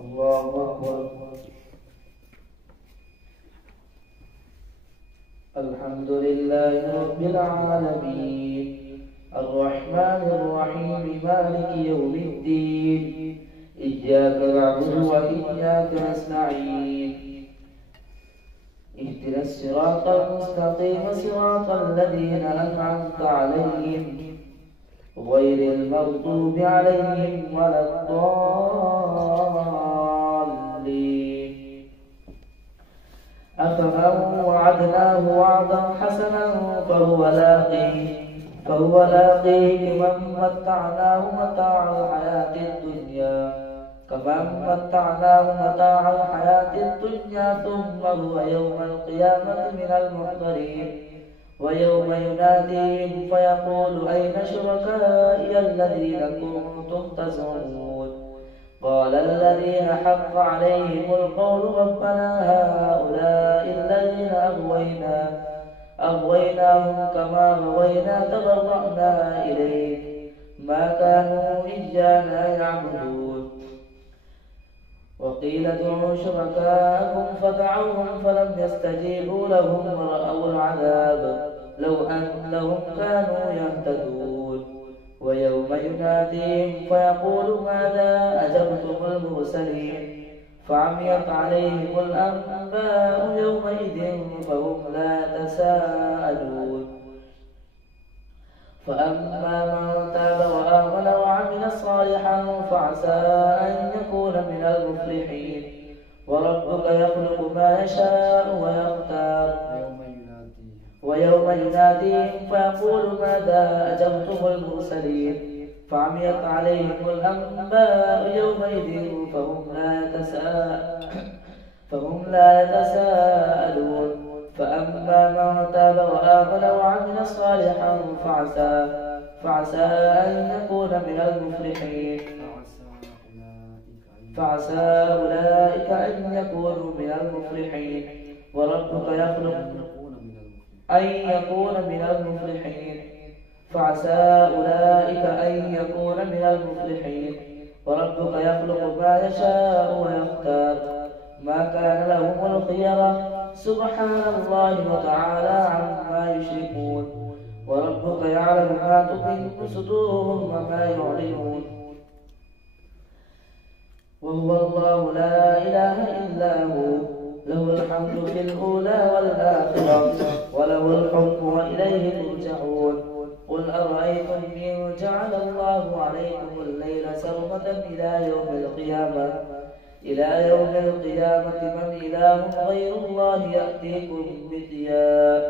الله أكبر. الحمد لله رب العالمين الرحمن الرحيم مالك يوم الدين إياك نعبد وإياك نستعين اهدنا الصراط المستقيم صراط الذين أنعمت عليهم غير المغضوب عليهم ولا الضالين. أفمن وعدناه وعدا حسنا فهو لاقيه كمن متعناه متاع الحياة الدنيا ثم هو يوم القيامة من المحضرين. ويوم يناديهم فيقول أين شركائي الذين كنتم تزعمون قال الذين حق عليهم القول ربنا هؤلاء الذين أغويناهم كما غوينا تبرأنا إليك ما كانوا إيانا يعبدون. وقيل ادعوا شركاءكم فدعوهم فلم يستجيبوا لهم ورأوا العذاب لو أنهم كانوا يهتدون. ويوم يناديهم فيقول ماذا أجبتم المرسلين فعميت عليهم الأنباء يومئذ فهم لا يتساءلون. فأما من تاب وآمن وعمل صالحا فعسى أن يكون من المفلحين. وربك يخلق ما يشاء ويختار. ويوم يناديهم فيقول ماذا أجبتم المرسلين فعميت عليهم الأنباء يومئذ فهم لا يتساءلون. فأما من تاب وآمن وعمل صالحا فعسى أن يكون من المفلحين. فعسى أولئك أن يكونوا من المفلحين. وربك يخلق أن يكون من المفلحين. فعسى أولئك أن يكون من المفلحين. وربك يخلق ما يشاء ويختار ما كان لهم الخيرة سبحان الله وتعالى عما يشركون. وربك يعلم ما تكن صدورهم وما يعلنون. وهو الله لا إله إلا هو له الحمد في الأولى والآخرة وله الحكم وإليه ترجعون. قل أرأيتم إن جعل الله عليكم الليل سرمدا إلى يوم القيامة من إله غير الله يأتيكم بضياء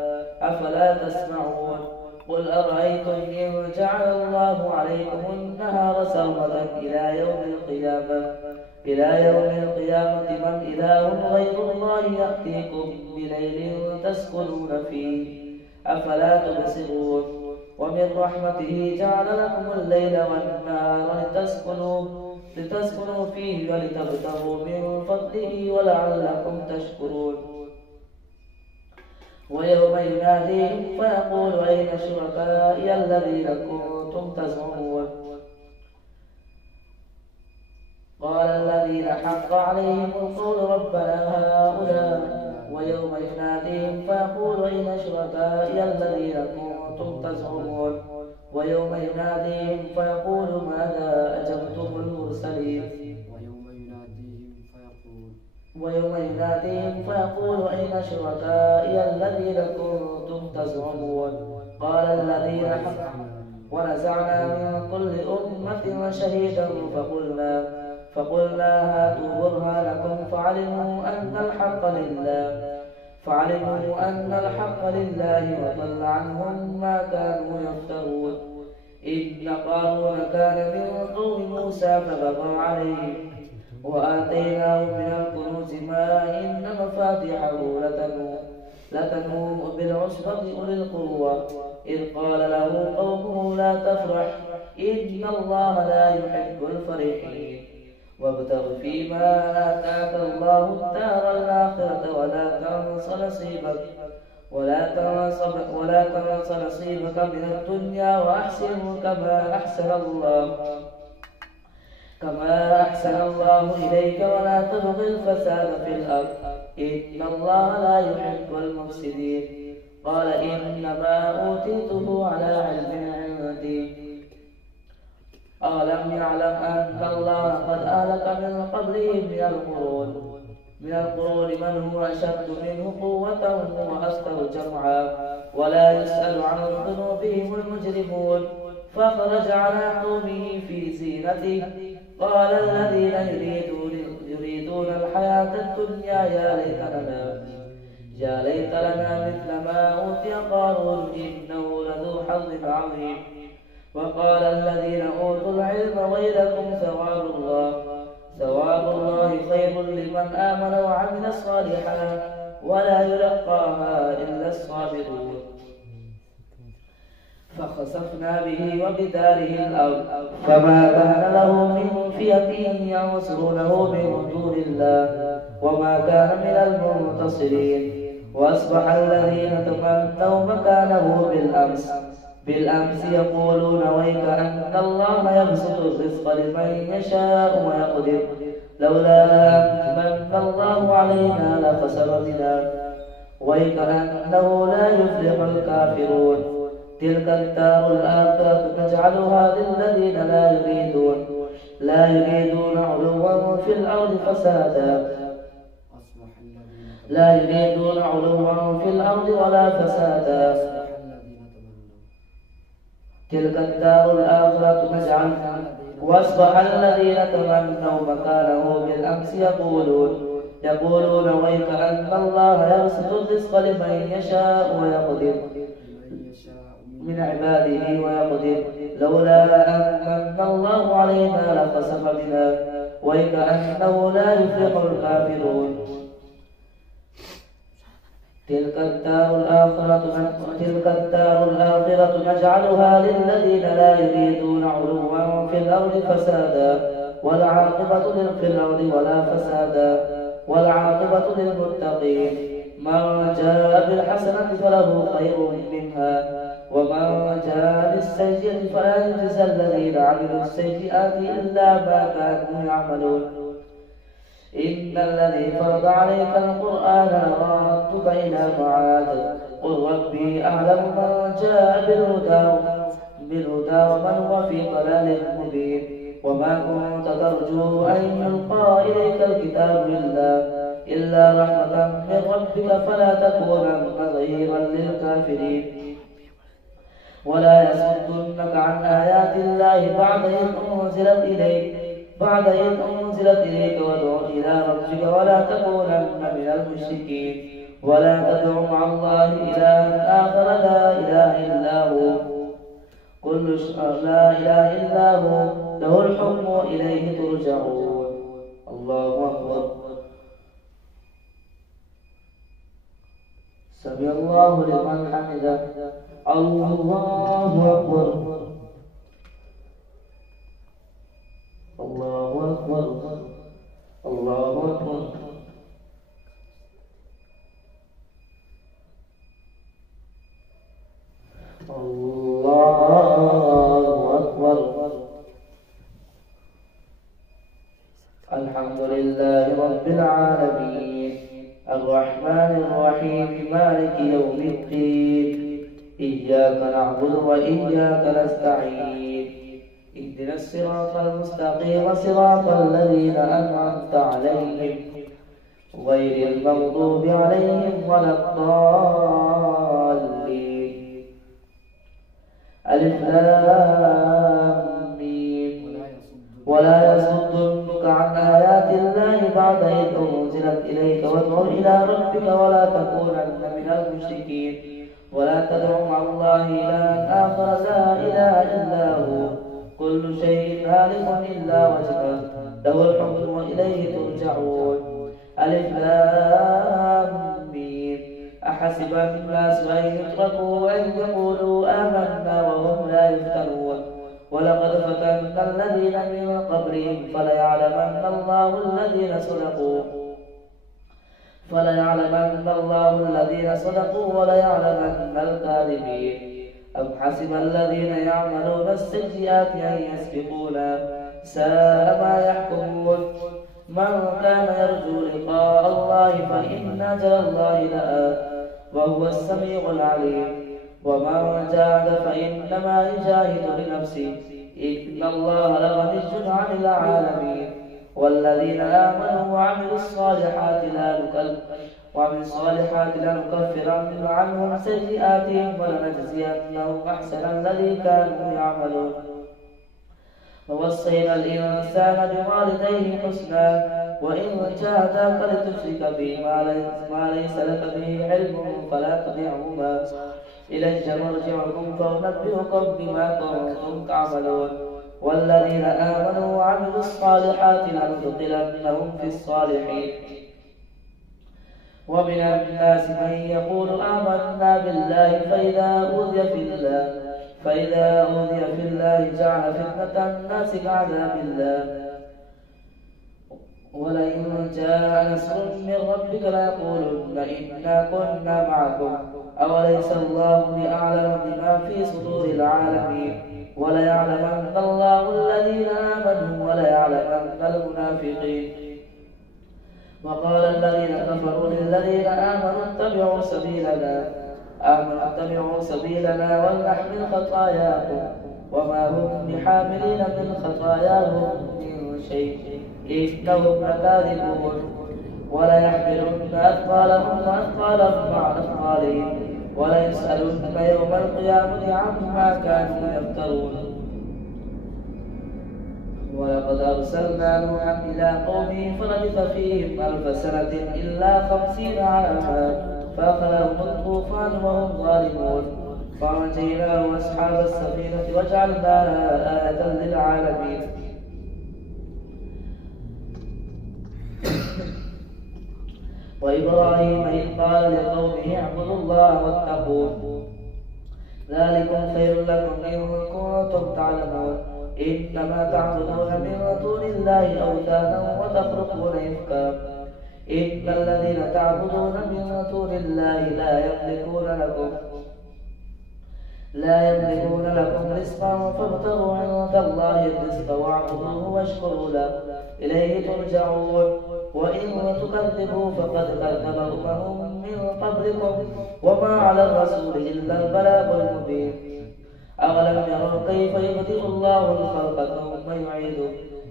أفلا تسمعون. قل أرأيتم إن جعل الله عليكم النهار سرمدا إلى يوم القيامة من إله غير الله يأتيكم بليل تسكنون فيه أفلا تبصرون. ومن رحمته جعل لكم الليل والنهار لتسكنوا فيه ولتبتغوا من فضله ولعلكم تشكرون. ويوم يناديهم فيقول أين شركائي الذين كنتم تزعمون قال الذين حق عليهم القول ربنا هؤلاء. ويوم يناديهم فيقول أين شركائي الذين كنتم تزعمون. ويوم يناديهم فيقول ماذا أجبتم المرسلين. ويوم يناديهم فيقول أين شركائي الذين كنتم تزعمون قال الذين حق ونزعنا من كل أمة شهيدا فقلنا هاتوا برهانكم فعلموا أن الحق لله وضل عنهم ما كانوا يفترون. إن قارون كان من قوم موسى فبغى عليهم وآتيناه من الكنوز ما إن مفاتحه لتنوء بالعصبة أولي القوة إذ قال له قومه لا تفرح إن الله لا يحب الفرحين. وابتغ فيما آتاك الله الدار الآخرة ولا تنس نصيبك من الدنيا وأحسن كما أحسن أحسن الله إليك ولا تبغ الفساد في الأرض إن الله لا يحب المفسدين. قال إنما أوتيته على علم عندي. أولم يعلم أن الله قد أهلك من قبلهم من القرون من هو أشد منه قوة وأكثر جمعا ولا يسأل عن ذنوبهم المجرمون. فخرج على قومه في زينته قال الذين يريدون الحياة الدنيا يا ليت لنا مثل ما أوتي قارون إنه لذو حظ عظيم. وقال الذين أوتوا العلم ويلكم ثواب الله خير لمن آمن وعمل صالحا ولا يلقاها إلا الصابرون. فخسفنا به وبداره الأرض فما كان له من فئة ينصرونه من دون الله وما كان من المنتصرين. وأصبح الذين تمنوا مكانه بالأمس يقولون ويك أن الله يبسط الرزق لمن يشاء ويقدر لولا أن من الله علينا لخسف بنا ويك أنه لا يفلح الكافرون. تلك الدار الآخرة نجعلها للذين لا يريدون علوا في الأرض ولا فسادا. تلك الدار الآخرة نجعلها. وأصبح الذين تمنوا مكانه بالأمس يقولون ويك أن الله يبسط الرزق لمن يشاء ويقدر من عباده ويقدر لولا أن من الله علينا لخسف بنا ويك أنه لا يفلح الكافرون. تلك الدار الآخرة نجعلها للذين لا يريدون علوا في الأرض فسادا والعاقبة للمتقين. من جاء بالحسنة فله خير منها ومن جاء بالسيئة فلا يجزى الذين عملوا السيئات إلا ما كانوا يعملون. إن الذي فرض عليك القرآن لرادك إلى معاد قل ربي أعلم من جاء بالهدى ومن هو في ضلال مبين. وما كنت ترجو أن يلقى إليك الكتاب إلا رحمة من ربك فلا تكونن ظهيرا للكافرين. ولا يصدنك عن آيات الله بعد إذ أنزلت إليك وادع إلى ربك ولا تكونن من المشركين. ولا تدع مع الله إلها آخر لا إله إلا هو له الحكم وإليه ترجعون. الله أكبر. سمع الله لمن حمده. الله أكبر. الله أكبر. الله أكبر. الله أكبر. الحمد لله رب العالمين الرحمن الرحيم مالك يوم الدين إياك نعبد وإياك نستعين اهدنا الصراط المستقيم صراط الذين أنعمت عليهم غير المغضوب عليهم ولا الضالين. ألف لام ميم. ولا يصدنك عن آيات الله بعد إذ أنزلت إليك وادع إلى ربك ولا تكونن من المشركين. ولا تدع مع الله إلها آخر لا إله إلا هو كل شيء هالك إلا وجهه له الحكم وإليه ترجعون. ألف لام ميم. أحسب الناس أن يتركوا أن يقولوا آمنا وهم لا يفتنون. ولقد فتنا الذين من قبلهم فليعلمن الله الذين صدقوا وليعلمن الكاذبين. أم حسب الذين يعملون السيئات أن يسبقونا ساء ما يحكمون. من كان يرجو لقاء الله فإن أجل الله لآت وهو السميع العليم ومن جاهد فإنما يجاهد لنفسه إن الله لغني عن العالمين والذين آمنوا وعملوا الصالحات لنكفرن عنهم سيئاتهم ولنجزينهم أحسن الذي كانوا يعملون ووصينا الإنسان بوالديه حسنا وإن جاهداك لتشرك بي ما ليس لك به علم فلا تطعهما إلي مرجعكم فأنبئكم بما كنتم تعملون والذين آمنوا وعملوا الصالحات لندخلنهم في الصالحين ومن الناس من يقول آمنا بالله فإذا أوذي في الله جعل فتنة الناس كعذاب الله ولئن جاء نصر من ربك ليقولن إنا كنا معكم أوليس الله بأعلم بما في صدور العالمين وليعلمن الله الذين آمنوا وليعلمن المنافقين وقال الذين كفروا للذين آمنوا اتبعوا سبيلنا ولنحمل خطاياكم وما هم بحاملين من خطاياهم من شيء إنهم لكاذبون وليحملن أثقالهم وأثقالهم مع أثقالهم وليسألن يوم القيامة عما كانوا يفترون ولقد أرسلنا نوحا إلى قومه فلبث فيهم 1000 سنة إلا 50 عاما فأخذهم الطوفان وهم ظالمون فأنجيناه وأصحاب السفينة وجعلناها آية للعالمين وإبراهيم إذ قال لقومه اعبدوا الله واتقوه ذلكم خير لكم إن كنتم تعلمون إنما تعبدون من دون الله أوثانا وتخلقون إفكا إن الذين تعبدون من دون الله لا يملكون لكم رزقا فابتغوا عند الله الرزق واعبدوه واشكروا له إليه ترجعون وإن تكذبوا فقد كذب أمم من قبلكم وما على الرسول إلا البلاغ المبين أولم يروا كيف يبدئ الله الخلق ثم يعيده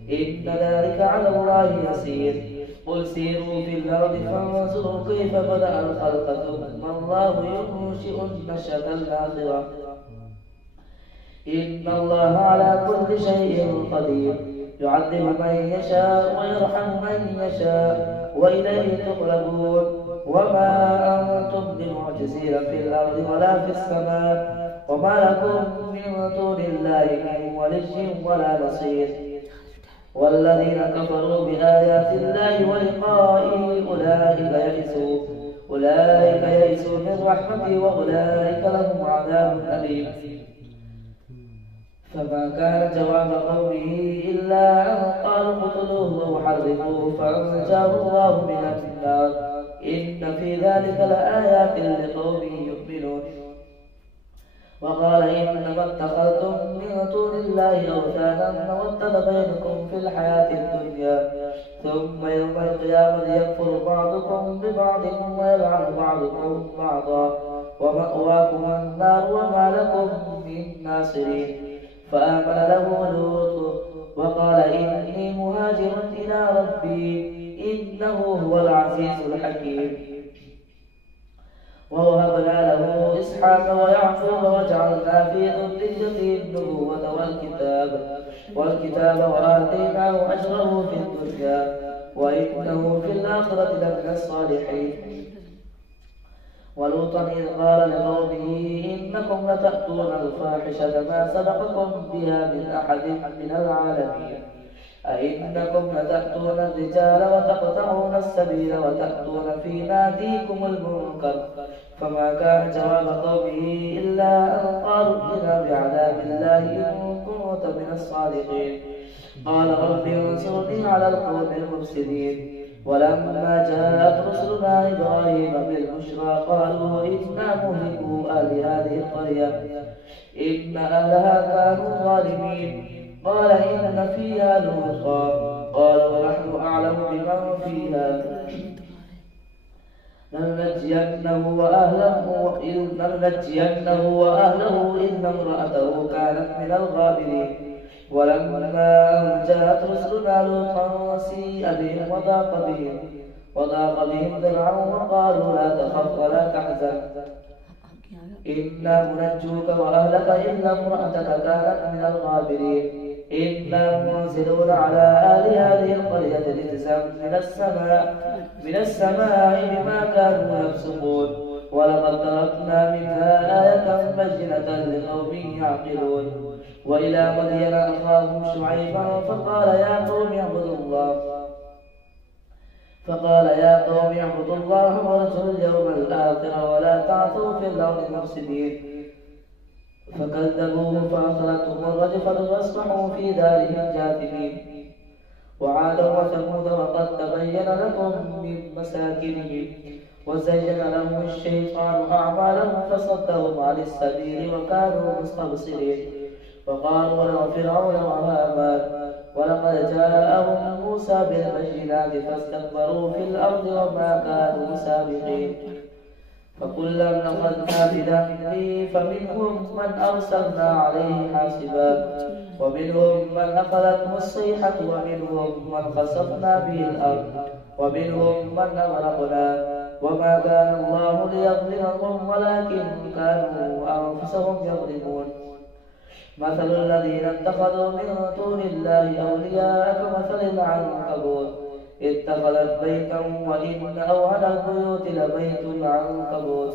إن ذلك على الله يسير قل سيروا في الأرض فانظروا كيف بدأ الخلق ثم الله ينشئ النشأة الآخرة إن الله على كل شيء قدير يعذب من يشاء ويرحم من يشاء وإليه تقلبون وما أنتم بمعجزين في الأرض ولا في السماء وما لكم من دون الله من ولي ولا نصير والذين كفروا بآيات الله ولقائه أولئك يئسوا من رحمته وأولئك لهم عذاب أليم فما كان جواب قومه إلا أن قالوا اقتلوه أو حرقوه فأنجاه الله من النار إن في ذلك لآيات لقوم يؤمنون وقال إنما اتخذتم من دون الله أوثانا مودة بينكم في الحياة الدنيا ثم يوم القيامة يكفر بعضكم ببعض ويلعن بعضكم بعضا ومأواكم النار وما لكم من ناصرين فآمن له لوط وقال إني مهاجر إلى ربي إنه هو العزيز الحكيم ووهبنا له إسحاق ويعقوب وجعلنا في ذريته النبوة والكتاب وآتيناه أجره في الدنيا وإنه في الآخرة لمن الصالحين ولوطا إذ قال لقومه إنكم لتأتون الفاحشة ما سبقكم بها من أحد من العالمين أئنكم لتأتون الرجال وتقطعون السبيل وتأتون في ناديكم المنكر فما كان جواب قومه إلا أن قالوا ائتنا بعذاب الله إن كنت من الصادقين قال رب انصرني على القوم المفسدين ولما جاءت رسلنا إبراهيم بالبشرى قالوا إنا مهلكو أهل هذه القرية إن أهلها كانوا ظالمين قال إن فيها لوطا قالوا نحن أعلم بمن فيها لننجينه وأهله إلا امرأته كانت من الغابرين. ولما أن جاءت رسلنا لوطا سيء بهم وضاق بهم ذرعا وقالوا لا تخف ولا تحزن إنا منجوك وأهلك إلا امرأتك كانت من الغابرين. إنا منزلون على آل هذه القرية رجزا من السماء بما كانوا يفسقون. ولقد تركنا منها آية بينة لقوم يعقلون. وإلى مدين أخاهم شعيبا فقال يا قوم اعبدوا الله وارجوا اليوم الآخر ولا تعثوا في الأرض مفسدين. فكذبوه فأخذتهم الرجفة فأصبحوا في دارهم جاثمين. وعادا وثمود وقد تبين لكم من مساكنهم وزين لهم الشيطان أعمالهم فصدهم عن السبيل وكانوا مستبصرين. وقالوا له فرعون وهامان ولقد جاءهم موسى بالبينات فاستكبروا في الأرض وما كانوا سابقين. فكلا أخذنا بذنبه فمنهم من أرسلنا عليه حاصبا ومنهم من أخذته الصيحة ومنهم من خسفنا به الأرض ومنهم من أغرقنا. وما كان الله ليظلمهم ولكن كانوا أنفسهم يظلمون. مثل الذين اتخذوا من دون الله أولياء كمثل العنكبوت اتخذت بيتا وإن أوهن البيوت لبيت العنكبوت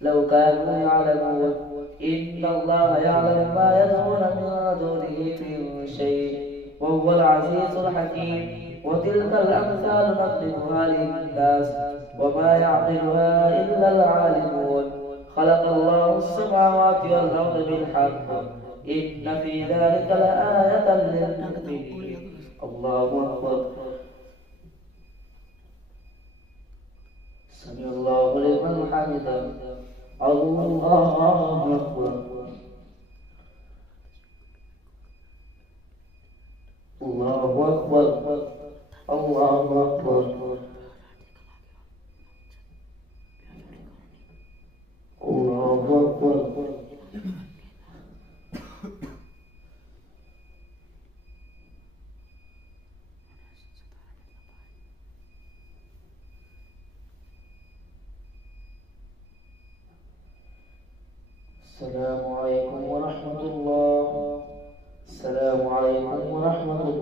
لو كانوا يعلمون. إن الله يعلم ما يدعون من دونه من شيء وهو العزيز الحكيم. وتلك الأمثال نضربها للناس وما يعقلها إلا العالمون. خلق الله السماوات والأرض بالحق إن في ذلك لآية للمؤمنين. الله أكبر. سمع الله لمن حمده. الله أكبر. الله أكبر. الله أكبر. الله أكبر. السلام عليكم ورحمة الله. السلام عليكم ورحمة الله.